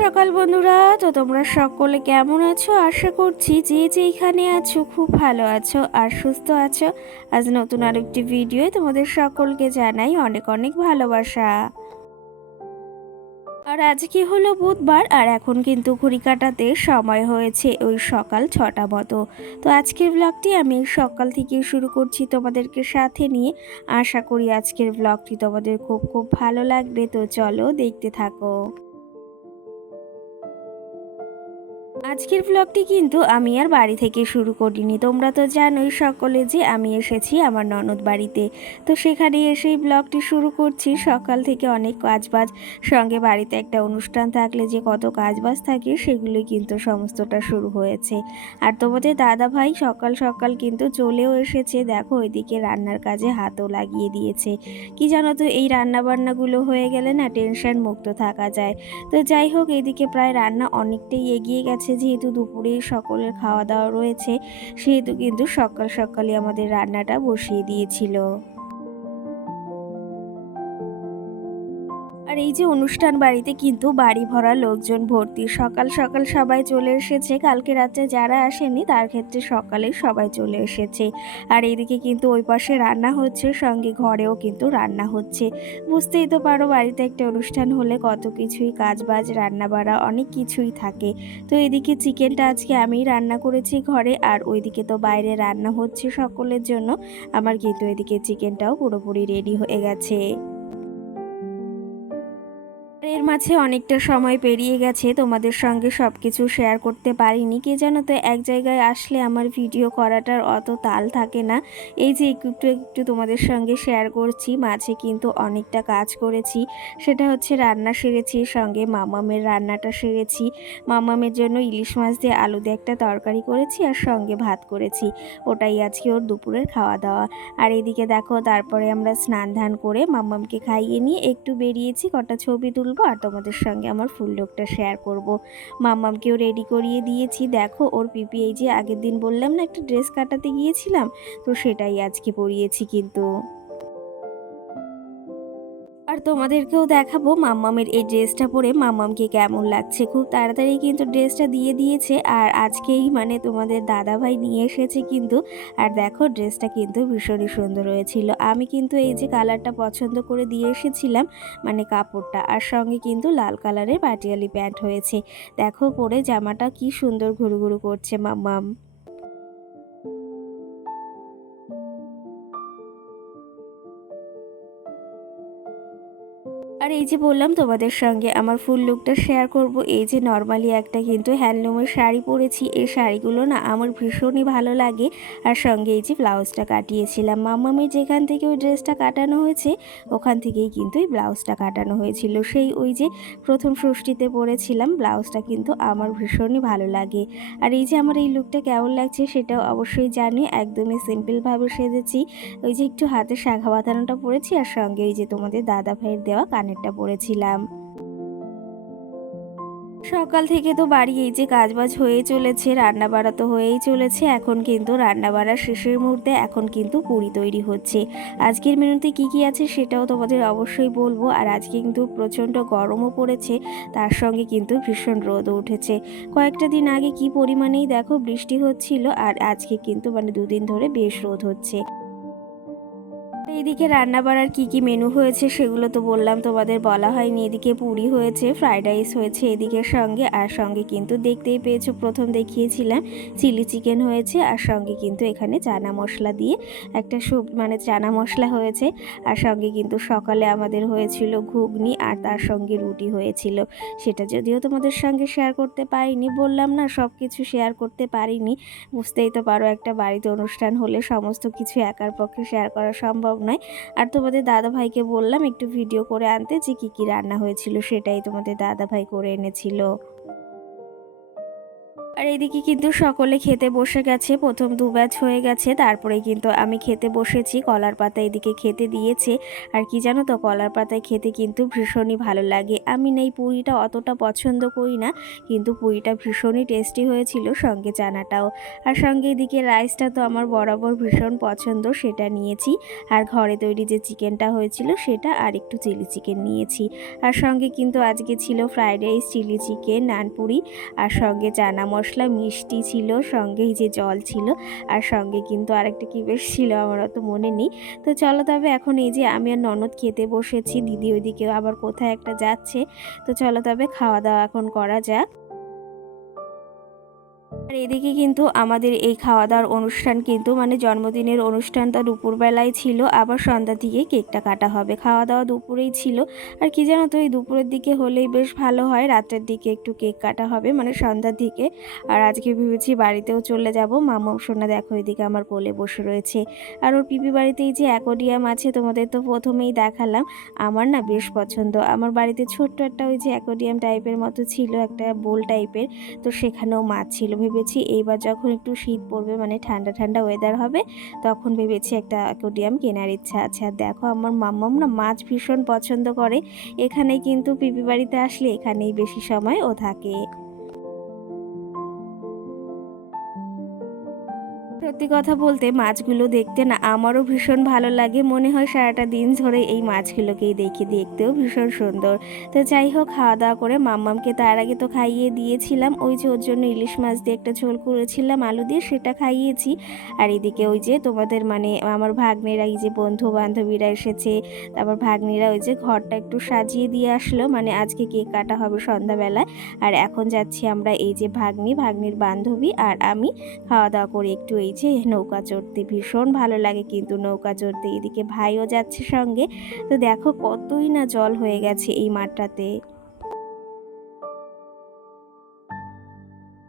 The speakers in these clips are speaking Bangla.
সকাল বন্ধুরা, তো তোমরা সকলে কেমন আছো? আশা করছি যে যেইখানে আছো খুব ভালো আছো আর সুস্থ আছো। আজ নতুন আর একটি ভিডিও তোমাদের সকলকে জানাই অনেক অনেক ভালোবাসা। আর আজকে হলো বুধবার, আর এখন কিন্তু ঘড়ি কাটাতে সময় হয়েছে ওই সকাল ছটা মতো। তো আজকের ব্লগটি আমি সকাল থেকে শুরু করছি তোমাদেরকে সাথে নিয়ে। আশা করি আজকের ব্লগটি তোমাদের খুব খুব ভালো লাগবে, তো চলো দেখতে থাকো। আজকের ব্লগটি কিন্তু আমি আর বাড়ি থেকে শুরু করিনি। তোমরা তো জানোই সকলে যে আমি এসেছি আমার ননদ বাড়িতে। তো সেখানে এসেই ব্লগটি শুরু করছি। সকাল থেকে অনেক কাজবাজ, সঙ্গে বাড়িতে একটা অনুষ্ঠান থাকলে যে কত কাজবাজ থাকে সেগুলো কিন্তু সমস্তটা শুরু হয়েছে। আর তোমাদের দাদা ভাই সকাল সকাল কিন্তু চলেও এসেছে। দেখো, ওইদিকে রান্নার কাজে হাতও লাগিয়ে দিয়েছে। কি জানো তো, এই রান্না বান্নাগুলো হয়ে গেলে না টেনশন মুক্ত থাকা যায়। তো যাই হোক এইদিকে প্রায় রান্না অনেকটাই এগিয়ে গেছে। যেহেতু দুপুরে সকলের খাওয়া দাওয়া রয়েছে সেহেতু কিন্তু সকাল সকালে আমাদের রান্নাটা বসিয়ে দিয়েছিল। আর এই যে অনুষ্ঠান বাড়িতে কিন্তু বাড়ি ভরা লোকজন ভর্তি। সকাল সকাল সবাই চলে এসেছে। কালকে রাত্রে যারা আসেনি, তার ক্ষেত্রে সকালে সবাই চলে এসেছে। আর এদিকে কিন্তু ওই পাশে রান্না হচ্ছে, সঙ্গে ঘরেও কিন্তু রান্না হচ্ছে। বুঝতেই তো পারো, বাড়িতে একটা অনুষ্ঠান হলে কত কিছুই কাজ বাজ, রান্না বাড়া অনেক কিছুই থাকে। তো এদিকে চিকেনটা আজকে আমি রান্না করেছি ঘরে, আর ওইদিকে তো বাইরে রান্না হচ্ছে সকলের জন্য। আমার কিন্তু এদিকে চিকেনটাও পুরোপুরি রেডি হয়ে গেছে। এর মাঝে অনেকটা সময় পেরিয়ে গেছে, তোমাদের সঙ্গে সব কিছু শেয়ার করতে পারিনি। কে জানো তো, এক জায়গায় আসলে আমার ভিডিও করাটার অত তাল থাকে না। এই যে একটু একটু তোমাদের সঙ্গে শেয়ার করছি, মাঝে কিন্তু অনেকটা কাজ করেছি। সেটা হচ্ছে রান্না সেরেছি, সঙ্গে মামামের রান্নাটা সেরেছি। মামামের জন্য ইলিশ মাছ দিয়ে আলু দিয়ে একটা তরকারি করেছি আর সঙ্গে ভাত করেছি। ওটাই আজকে ওর দুপুরের খাওয়া দাওয়া আর এদিকে দেখো, তারপরে আমরা স্নান ধান করে মামামকে খাইয়ে নিয়ে একটু বেরিয়েছি, কটা ছবি তুলবো আর তোমাদের সঙ্গে আমার ফুল লুকটা শেয়ার করব। মামামকেও রেডি করিয়ে দিয়েছি। দেখো, ওর পিপি এই যে আগের দিন বললাম না একটা ড্রেস কাটাতে গিয়েছিলাম, তো সেটাই আজকে পরিয়েছি কিন্তু। তোমাদেরকেও দেখাবো মাম্মামের এই ড্রেসটা পরে মাম্মামকে কেমন লাগছে। খুব তাড়াতাড়ি কিন্তু ড্রেসটা দিয়ে দিয়েছে আর আজকেই মানে তোমাদের দাদা ভাই নিয়ে এসেছে কিন্তু। আর দেখো ড্রেসটা কিন্তু ভীষণই সুন্দর হয়েছিল। আমি কিন্তু এই যে কালারটা পছন্দ করে দিয়ে এসেছিলাম মানে কাপড়টা, আর সঙ্গে কিন্তু লাল কালারের পাটিয়ালি প্যান্ট হয়েছে। দেখো পরে জামাটা কি সুন্দর ঘুরু ঘুরু করছে মাম্মাম। এই যে বললাম তোমাদের সঙ্গে, আমার ফুল লুকটা শেয়ার করব। এই যে নর্মালি একটা কিন্তু হ্যান্ডলুমের শাড়ি পরেছি, এই শাড়িগুলো না আমার ভীষণই ভালো লাগে। আর সঙ্গে এই যে ব্লাউজটা কাটিয়েছিলাম। মামামের যেখান থেকে ওই ড্রেসটা কাটানো হয়েছে, ওখান থেকেই কিন্তু এই ব্লাউজটা কাটানো হয়েছিল। সেই ওই যে প্রথম ষষ্ঠীতে পরেছিলাম, ব্লাউজটা কিন্তু আমার ভীষণই ভালো লাগে। আর এই যে আমার এই লুকটা কেমন লাগছে সেটাও অবশ্যই জানি, একদমই সিম্পলভাবে সেজেছি। ওই যে একটু হাতে শাখা বাঁধানোটা পরেছি, আর সঙ্গে ওই যে তোমাদের দাদা ভাইয়ের দেওয়া কানেরটা পরেছিলাম সকাল থেকে তো বাড়ি এই যে কাজবাজ হয়ে চলেছে রান্না বাড়া তো হয়েই চলেছে, এখন কিন্তু রান্না বাড়ার শেষের মুহূর্তে এখন কিন্তু পুরি তৈরি হচ্ছে। আজকের মেনুতে কি কি আছে সেটাও তোমাদের অবশ্যই বলব, আর আজকে কিন্তু প্রচণ্ড গরমও পড়েছে, তার সঙ্গে কিন্তু ভীষণ রোদও উঠেছে। কয়েকটা দিন আগে কি পরিমাণেই দেখো বৃষ্টি হচ্ছিল, আর আজকে কিন্তু মানে দুদিন ধরে বেশ রোদ হচ্ছে। এইদিকে রান্না বাড়ার কি কি মেনু হয়েছে সেগুলো তো বললাম তোমাদের বলা হয়নি। এদিকে পুরি হয়েছে ফ্রাইড রাইস হয়েছে এদিকে সঙ্গে, আর সঙ্গে কিন্তু দেখতেই পেয়েছ প্রথম দেখিয়েছিলাম চিলি চিকেন হয়েছে, আর সঙ্গে কিন্তু এখানে চানা মশলা দিয়ে একটা সব মানে চানা মশলা হয়েছে, আর সঙ্গে কিন্তু সকালে আমাদের হয়েছিল ঘুগনি, আর তার সঙ্গে রুটি হয়েছিল। সেটা যদিও তোমাদের সঙ্গে শেয়ার করতে পারিনি, বললাম না সব কিছু শেয়ার করতে পারিনি। বুঝতেই তো পারো একটা বাড়িতে অনুষ্ঠান হলে সমস্ত কিছু একার পক্ষে শেয়ার করা সম্ভব নয় আর তোমাদের দাদা ভাইকে বললাম একটু ভিডিও করে আনতে যে কী কী রান্না হয়েছিল সেটাই তোমাদের দাদা ভাই করে এনেছিল। আর এদিকে কিন্তু সকলে খেতে বসে গেছে। প্রথম দু ব্যাচ হয়ে গেছে। তারপরে কিন্তু আমি খেতে বসেছি। কলার পাতা এদিকে খেতে দিয়েছে। আর কি জানো তো, কলার পাতায় খেতে কিন্তু ভীষণই ভালো লাগে। আমি নেই পুরিটা অতটা পছন্দ করি না, কিন্তু পুরিটা ভীষণই টেস্টি হয়েছিল সঙ্গে চানাটাও। আর সঙ্গে এদিকে রাইসটা তো আমার বরাবর ভীষণ পছন্দ, সেটা নিয়েছি। আর ঘরে তৈরি যে চিকেনটা হয়েছিল, সেটা আর একটু চিলি চিকেন নিয়েছি। আর সঙ্গে কিন্তু আজকে ছিল ফ্রাইড রাইস চিলি চিকেন নানপুরি আর সঙ্গে চানা মশলা মিষ্টি ছিল, সঙ্গে যে জল ছিল, আর সঙ্গে কিন্তু আরেকটা কি বেশ ছিল আমার অত মনে নেই। তো চলো তবে এখন এই যে আমি আর ননদ খেতে বসেছি, দিদি ওইদিকে আবার কোথায় একটা যাচ্ছে। তো চলো তবে খাওয়া দাওয়া এখন করা যাক। আর এদিকে কিন্তু আমাদের এই খাওয়া দাওয়ার অনুষ্ঠান কিন্তু মানে জন্মদিনের অনুষ্ঠান অনুষ্ঠানটা দুপুরবেলায় ছিল, আবার সন্ধ্যা দিকে কেকটা কাটা হবে। খাওয়া দাওয়া দুপুরেই ছিল। আর কি জানো তো, এই দুপুরের দিকে হলেই বেশ ভালো হয়, রাতের দিকে একটু কেক কাটা হবে মানে সন্ধ্যার দিকে। আর আজকে ভেবেছি বাড়িতেও চলে যাব। মামাম সোনা দেখো এদিকে আমার কোলে বসে রয়েছে। আর ওর পিপি বাড়িতেই যে অ্যাকোডিয়াম আছে, তোমাদের তো প্রথমেই দেখালাম। আমার না বেশ পছন্দ। আমার বাড়িতে ছোট্ট একটা ওই যে অ্যাকোডিয়াম টাইপের মতো ছিল, একটা বোল টাইপের। তো সেখানেও মাছ ছিল। ভেবেছি এইবার যখন একটু শীত পড়বে মানে ঠান্ডা ঠান্ডা ওয়েদার হবে, তখন ভেবেছি একটা অ্যাকোডিয়াম কেনার ইচ্ছা আছে। আর দেখো আমার মাম্মাম না মাছ ভীষণ পছন্দ করে। এখানে কিন্তু পিপি বাড়িতে আসলে এখানেই বেশি সময় ও থাকে। সত্যি কথা বলতে মাছগুলো দেখতে না আমারও ভীষণ ভালো লাগে। মনে হয় সারাটা দিন ধরে এই মাছগুলোকেই দেখে, দেখতেও ভীষণ সুন্দর। তো যাই হোক, খাওয়া দাওয়া করে মাম্মামকে তার আগে তো খাইয়ে দিয়েছিলাম। ওই যে ওর জন্য ইলিশ মাছ দিয়ে একটা ঝোল করেছিলাম, আলু দিয়ে সেটা খাইয়েছি। আর এদিকে ওই যে তোমাদের মানে আমার ভাগ্নেরা, এই যে বন্ধু বান্ধবীরা এসেছে। তারপর ভাগ্নিরা ওই যে ঘরটা একটু সাজিয়ে দিয়ে আসলো। মানে আজকে কেক কাটা হবে সন্ধ্যাবেলায়। আর এখন যাচ্ছি আমরা এই যে ভাগ্নি, ভাগ্নির বান্ধবী আর আমি খাওয়া দাওয়া করে একটু এই যে নৌকা চড়তে ভীষণ ভালো লাগে কিন্তু নৌকা চড়তে এদিকে ভাইও যাচ্ছে সঙ্গে। তো দেখো কতই না জল হয়ে গেছে এই মাঠটাতে।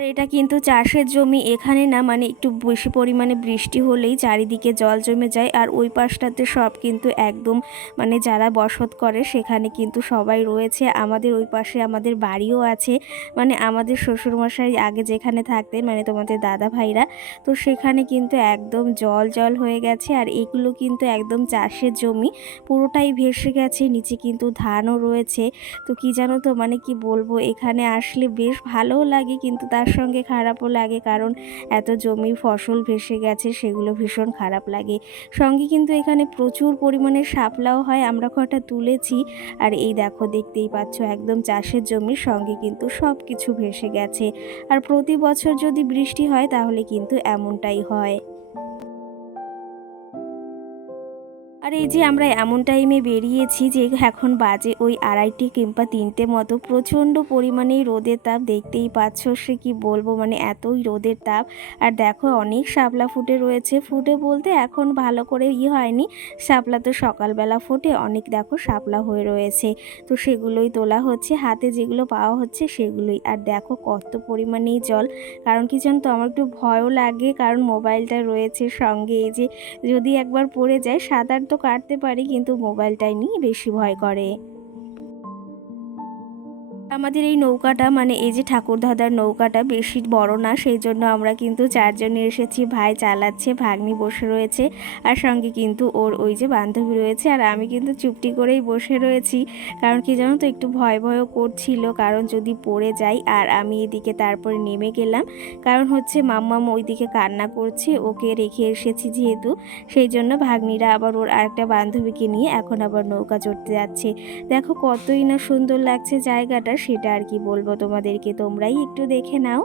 আর এটা কিন্তু চাষের জমি এখানে না মানে একটু বেশি পরিমাণে বৃষ্টি হলেই চারিদিকে জল জমে যায় আর ওই পাশটাতে সব কিন্তু একদম মানে যারা বসত করে সেখানে কিন্তু সবাই রয়েছে। আমাদের ওই পাশে আমাদের বাড়িও আছে মানে আমাদের শ্বশুরমশাই আগে যেখানে থাকতেন মানে তোমাদের দাদা ভাইরা, তো সেখানে কিন্তু একদম জল জল হয়ে গেছে আর এগুলো কিন্তু একদম চাষের জমি, পুরোটাই ভেসে গেছে, নিচে কিন্তু ধানও রয়েছে। তো কি জানো তো মানে কি বলব, এখানে আসলে বেশ ভালোও লাগে কিন্তু তার সঙ্গে খারাপও লাগে কারণ এত জমির ফসল ভেসে গেছে, সেগুলো ভীষণ খারাপ লাগে। সঙ্গে কিন্তু এখানে প্রচুর পরিমাণে শাপলাও হয়, আমরা কটা তুলেছি। আর এই দেখো, দেখতেই পাচ্ছ, একদম চাষের জমির সঙ্গে কিন্তু সব কিছু ভেসে গেছে। আর প্রতি বছর যদি বৃষ্টি হয়, তাহলে কিন্তু এমনটাই হয়। আর এই যে আমরা এমন টাইমে বেরিয়েছি যে এখন বাজে ওই আড়াইটে কিংবা তিনটে মতো, প্রচণ্ড পরিমাণে রোদের তাপ দেখতেই পাচ্ছ সে কি বলব? মানে এতই রোদের তাপ। আর দেখো অনেক শাপলা ফুটে রয়েছে। ফুটে বলতে এখন ভালো করে ই হয়নি। শাপলা তো সকালবেলা ফোটে, অনেক দেখো শাপলা হয়ে রয়েছে। তো সেগুলোই তোলা হচ্ছে, হাতে যেগুলো পাওয়া হচ্ছে সেগুলোই। আর দেখো কত পরিমাণেই জল। কারণ কি জানো তো আমার একটু ভয়ও লাগে, কারণ মোবাইলটা রয়েছে সঙ্গে এই যে যদি একবার পড়ে যায়, সাঁতার তো কাটতে পারি কিন্তু মোবাইলটাই নিয়ে বেশি ভয় করে। আমাদের এই নৌকাটা মানে এই যে ঠাকুরদাদার নৌকাটা বেশি বড় না, সেই জন্য আমরা কিন্তু চারজনে এসেছি। ভাই চালাচ্ছে, ভাগ্নি বসে রয়েছে, আর সঙ্গে কিন্তু ওর ওই যে বান্ধবী রয়েছে, আর আমি কিন্তু চুপটি করেই বসে রয়েছি। কারণ কি জানো তো, একটু ভয় ভয়ও করছিল, কারণ যদি পড়ে যাই, আর আমি এদিকে তারপরে নেমে গেলাম, কারণ হচ্ছে মাম্মাম ওইদিকে কান্না করছে, ওকে রেখে এসেছি যেহেতু, সেই জন্য ভাগ্নিরা আবার ওর আরেকটা বান্ধবীকে নিয়ে এখন আবার নৌকা চড়তে যাচ্ছে। দেখো কতই না সুন্দর লাগছে জায়গাটা সেটা আর কি বলব তোমাদেরকে তোমরাই একটু দেখে নাও।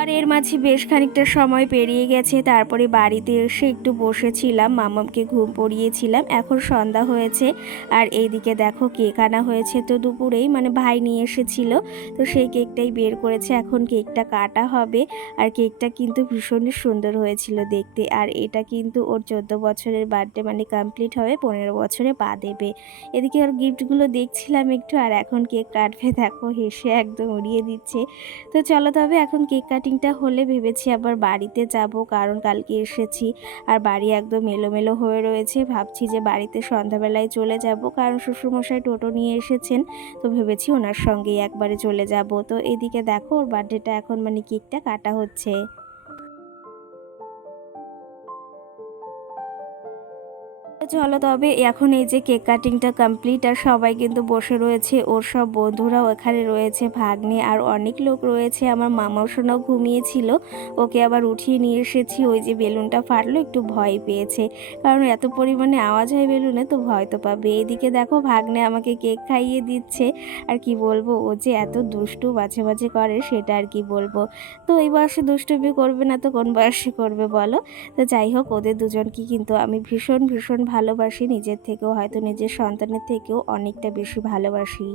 আর এর মাঝে বেশ খানিকটা সময় পেরিয়ে গেছে। তারপরে বাড়িতে এসে একটু বসেছিলাম, মামামকে ঘুম পড়িয়েছিলাম। এখন সন্ধ্যা হয়েছে আর এইদিকে দেখো কেক আনা হয়েছে তো দুপুরেই মানে ভাই নিয়ে এসেছিল। তো সেই কেকটাই বের করেছে। এখন কেকটা কাটা হবে আর কেকটা কিন্তু ভীষণই সুন্দর হয়েছিল দেখতে। আর এটা কিন্তু ওর চোদ্দ বছরের বার্থডে মানে কমপ্লিট হবে, পনেরো বছরে পা দেবে। এদিকে ওর গিফটগুলো দেখছিলাম একটু আর এখন কেক কাটবে। দেখো হেসে একদম উড়িয়ে দিচ্ছে। তো চলো তবে এখন কেক কাটিংটা কাটিংটা হলে ভেবেছি আবার বাড়িতে যাব, কারণ কালকে এসেছি আর বাড়ি একদম এলোমেলো হয়ে রয়েছে। ভাবছি যে বাড়িতে সন্ধ্যাবেলায় চলে যাব, কারণ শ্বশুরমশাই টোটো নিয়ে এসেছেন, তো ভেবেছি ওনার সঙ্গেই একবারে চলে যাব। তো এদিকে দেখো, ওর বার্থডেটা এখন মানে কেকটা কাটা হচ্ছে। চলো, তবে এখন এই যে কেক কাটিংটা কমপ্লিট আর সবাই কিন্তু বসে রয়েছে, ওর সব বন্ধুরাও এখানে রয়েছে, ভাগ্নে আর অনেক লোক রয়েছে, আমার মামাও শোনাও ঘুমিয়েছিল, ওকে আবার উঠিয়ে নিয়ে এসেছি, ওই যে বেলুনটা ফাটলো, একটু ভয় পেয়েছে, কারণ এত পরিমাণে আওয়াজ হয় বেলুনে, তো ভয় তো পাবে। এদিকে দেখো, ভাগ্নে আমাকে কেক খাইয়ে দিচ্ছে, আর কি বলব, ও যে এত দুষ্টু মাঝে মাঝে করে, সেটা আর কি বলব। তো এই বয়সে দুষ্টুমি করবে না, তো কোন বয়সে করবে বলো? তো যাই হোক, ওদের দুজনকে কিন্তু আমি ভীষণ ভীষণ ভালোবাসি নিজের থেকেও হয়তো নিজের সন্তানের থেকেও অনেকটা বেশি ভালোবাসি।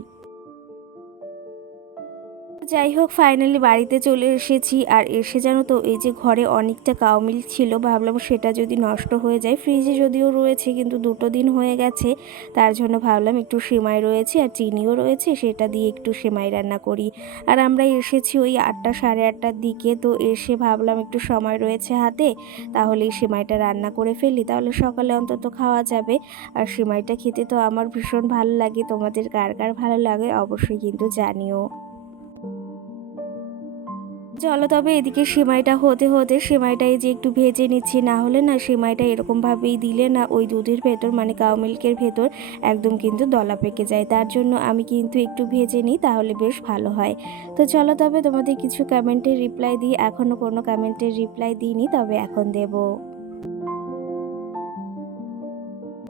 যাই হোক ফাইনালি বাড়িতে চলে এসেছি। আর এসে জানো তো, এই যে ঘরে অনেকটা কাউমিল ছিল, ভাবলাম সেটা যদি নষ্ট হয়ে যায় ফ্রিজে যদিও রয়েছে, কিন্তু দুটো দিন হয়ে গেছে। তার জন্য ভাবলাম একটু সেমাই রয়েছে আর চিনিও রয়েছে, সেটা দিয়ে একটু সেমাই রান্না করি। আর আমরা এসেছি ওই আটটা সাড়ে আটটার দিকে, তো এসে ভাবলাম একটু সময় রয়েছে হাতে, তাহলে এই সেমাইটা রান্না করে ফেলি। তাহলে সকালে অন্তত খাওয়া যাবে। আর সেমাইটা খেতে তো আমার ভীষণ ভালো লাগে, তোমাদের কার কার ভালো লাগে অবশ্যই কিন্তু জানিও। চলো, তবে এদিকে সেমাইটা হতে হতে সেমাইটা যে একটু ভেজে নিচ্ছি, না হলে না সেমাইটা এরকমভাবেই দিলে না ওই দুধের ভেতর মানে কাউ মিল্কের ভেতর একদম কিন্তু দলা পেকে যায়। তার জন্য আমি কিন্তু একটু ভেজে নিই, তাহলে বেশ ভালো হয়। তো চলো, তবে তোমাদের কিছু কমেন্টের রিপ্লাই দিই। এখনও কোনো কমেন্টের রিপ্লাই দিইনি, তবে এখন দেবো।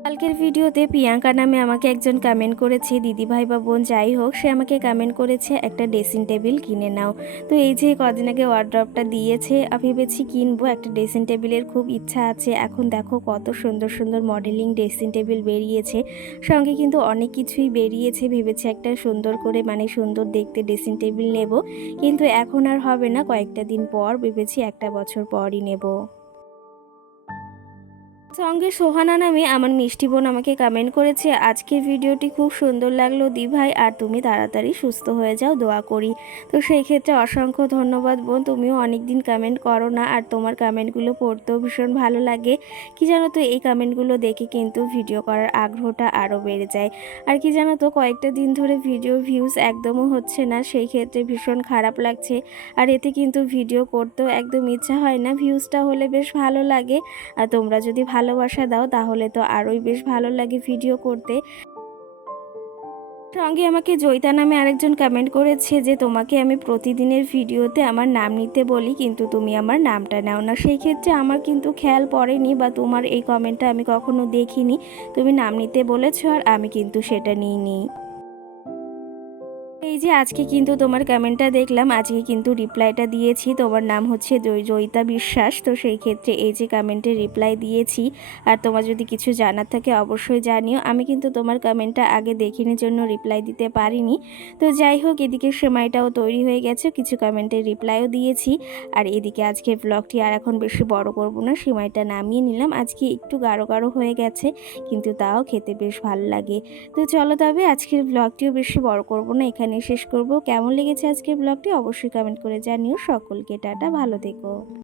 কালকের ভিডিওতে প্রিয়াঙ্কা নামে আমাকে একজন কমেন্ট করেছে, দিদি ভাই বা বোন, যাই হোক, সে আমাকে কমেন্ট করেছে, একটা ড্রেসিং টেবিল কিনে নাও। তো এই যে কদিন আগে ওয়ার্ড্রপটা দিয়েছে ভেবেছি কিনবো, একটা ড্রেসিং টেবিলের খুব ইচ্ছা আছে। এখন দেখো কত সুন্দর সুন্দর মডেলিং ড্রেসিং টেবিল বেরিয়েছে। সঙ্গে কিন্তু অনেক কিছুই বেরিয়েছে, ভেবেছি একটা সুন্দর করে মানে সুন্দর দেখতে ড্রেসিং টেবিল নেব। কিন্তু এখন আর হবে না, কয়েকটা দিন পর, ভেবেছি একটা বছর পরই নেব। সঙ্গে সোহানা নামে আমার মিষ্টি বোন আমাকে কমেন্ট করেছে, আজকের ভিডিওটি খুব সুন্দর লাগল দি ভাই আর তুমি তাড়াতাড়ি সুস্থ হয়ে যাও, দোয়া করি। তো সেই ক্ষেত্রে অসংখ্য ধন্যবাদ বোন, তুমিও অনেক দিন কমেন্ট করো না, আর তোমার কমেন্টগুলো পড়তেও ভীষণ ভালো লাগে। কি জানো তো, এই কমেন্টগুলো দেখে কিন্তু ভিডিও করার আগ্রহটা আরও বেড়ে যায়। আর কি জানো তো, কয়েকটা দিন ধরে ভিডিও ভিউজ একদমও হচ্ছে না, সেই ক্ষেত্রে ভীষণ খারাপ লাগছে। আর এতে কিন্তু ভিডিও করতেও একদম ইচ্ছা হয় না ভিউজটা হলে বেশ ভালো লাগে। আর তোমরা যদি ভালোবাসা দাও, তাহলে তো আরোই বেশ ভালো লাগে ভিডিও করতে। সঙ্গে আমাকে জয়িতা নামে আরেকজন কমেন্ট করেছে যে, তোমাকে আমি প্রতিদিনের ভিডিওতে আমার নাম নিতে বলি, কিন্তু তুমি আমার নামটা নাও না। সেই ক্ষেত্রে আমার কিন্তু খেয়াল পড়েনি বা তোমার এই কমেন্টটা আমি কখনো দেখিনি। তুমি নাম নিতে বলেছ আর আমি কিন্তু সেটা নিইনি। এই যে আজকে কিন্তু তোমার কমেন্টটা দেখলাম, আজকে কিন্তু রিপ্লাইটা দিয়েছি। তোমার নাম হচ্ছে জয় জয়িতা বিশ্বাস, তো সেই ক্ষেত্রে এই যে কমেন্টে রিপ্লাই দিয়েছি। আর তোমার যদি কিছু জানার থাকে অবশ্যই জানিও। আমি কিন্তু তোমার কমেন্টটা আগে দেখিনি, জন্য রিপ্লাই দিতে পারিনি। তো যাই হোক, এদিকে সময়টাও তৈরি হয়ে গেছে, কিছু কমেন্টের রিপ্লাইও দিয়েছি। আর এদিকে আজকের ব্লগটি আর এখন বেশি বড় করব না, সময়টা নামিয়ে নিলাম। আজকে একটু গাঢ় গাঢ় হয়ে গেছে, কিন্তু তাও খেতে বেশ ভালো লাগে। তো চলো তবে আজকের ব্লগটিও বেশি বড় করব না এখানে শেষ করব। কেমন লেগেছে আজকের ব্লগটি অবশ্যই কমেন্ট করে জানিও। সকলকে টাটা ভালো থেকো।